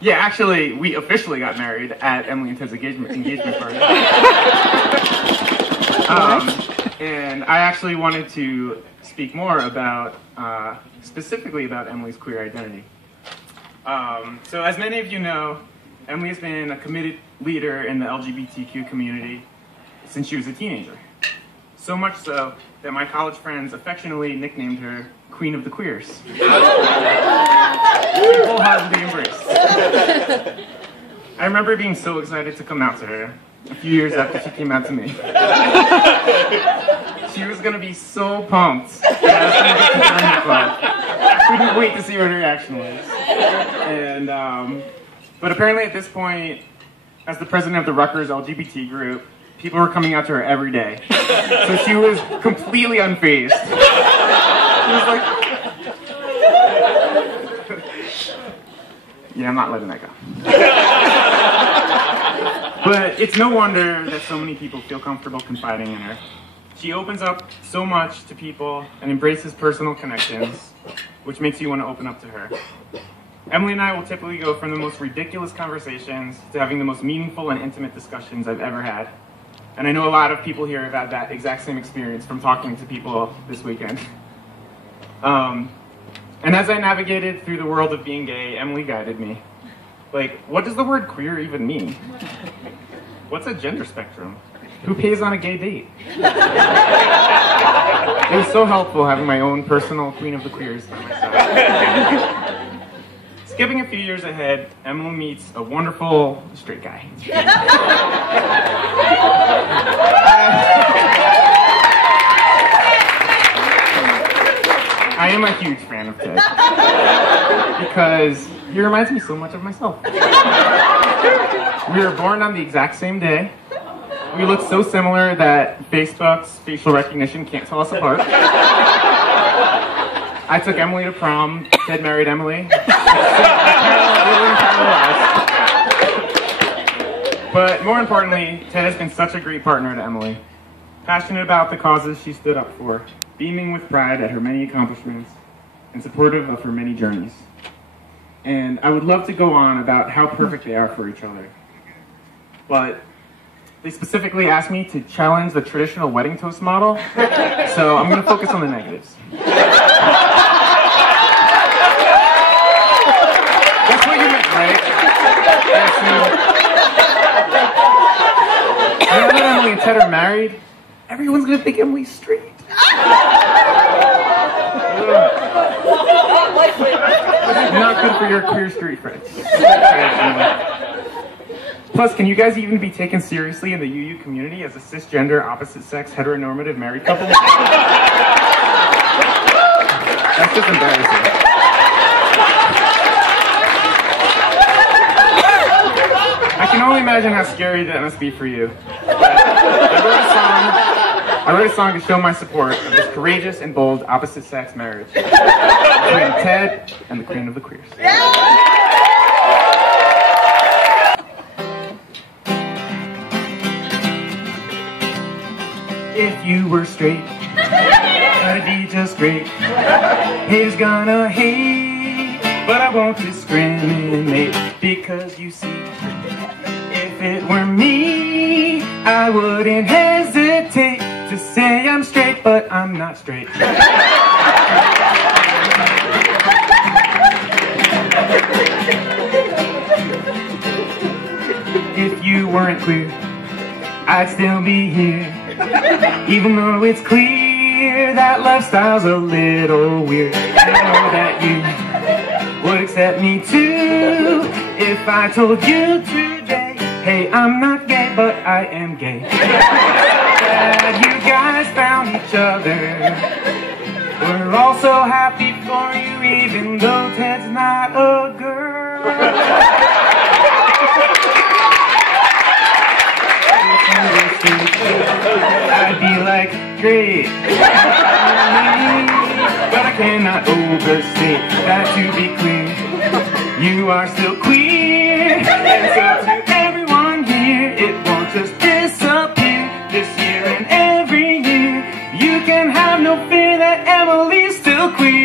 Yeah, actually, we officially got married at Emily and Ted's engagement party. And I actually wanted to speak more about, specifically about Emily's queer identity. So as many of you know, Emily has been a committed leader in the LGBTQ community since she was a teenager. So much so that my college friends affectionately nicknamed her Queen of the Queers. She wholeheartedly embraced. I remember being so excited to come out to her a few years after she came out to me. She was going to be so pumped I couldn't wait to see what her reaction was. And, but apparently at this point, as the president of the Rutgers LGBT group, people were coming out to her every day. So she was completely unfazed. She was like, yeah, I'm not letting that go. But it's no wonder that so many people feel comfortable confiding in her. She opens up so much to people and embraces personal connections, which makes you want to open up to her. Emily and I will typically go from the most ridiculous conversations to having the most meaningful and intimate discussions I've ever had. And I know a lot of people here have had that exact same experience from talking to people this weekend. And as I navigated through the world of being gay, Emily guided me. Like, what does the word queer even mean? What's a gender spectrum? Who pays on a gay date? It was so helpful having my own personal Queen of the Queers by my side. Skipping a few years ahead, Emily meets a wonderful straight guy. I am a huge fan of Ted because he reminds me so much of myself. We were born on the exact same day. We look so similar that Facebook's facial recognition can't tell us apart. I took Emily to prom. Ted married Emily. But more importantly, Ted has been such a great partner to Emily. Passionate about the causes she stood up for, beaming with pride at her many accomplishments, and supportive of her many journeys. And I would love to go on about how perfect they are for each other. But they specifically asked me to challenge the traditional wedding toast model, so I'm going to focus on the negatives. That's what you meant, right? Now that Emily and Ted are married, everyone's going to think Emily's straight. Not good for your queer street friends. Plus, can you guys even be taken seriously in the UU community as a cisgender, opposite-sex, heteronormative married couple? That's just embarrassing. I can only imagine how scary that must be for you. I wrote a song to show my support of this courageous and bold opposite-sex marriage between Ted and the Queen of the Queers. If you were straight, that'd be just great. Haters gonna hate, but I won't discriminate. Because you see, if it were me, I wouldn't hesitate to say I'm straight, but I'm not straight. If you weren't queer, I'd still be here. Even though it's clear that lifestyle's a little weird, I know that you would accept me too if I told you today, hey, I'm not gay, but I am gay. Glad you guys found each other. We're all so happy for you, even though Ted's not a girl. I'd be like, great, but I cannot overstate that. To be clear, you are still queer, and so to everyone here, it won't just disappear. This year and every year, you can have no fear that Emily's still queer.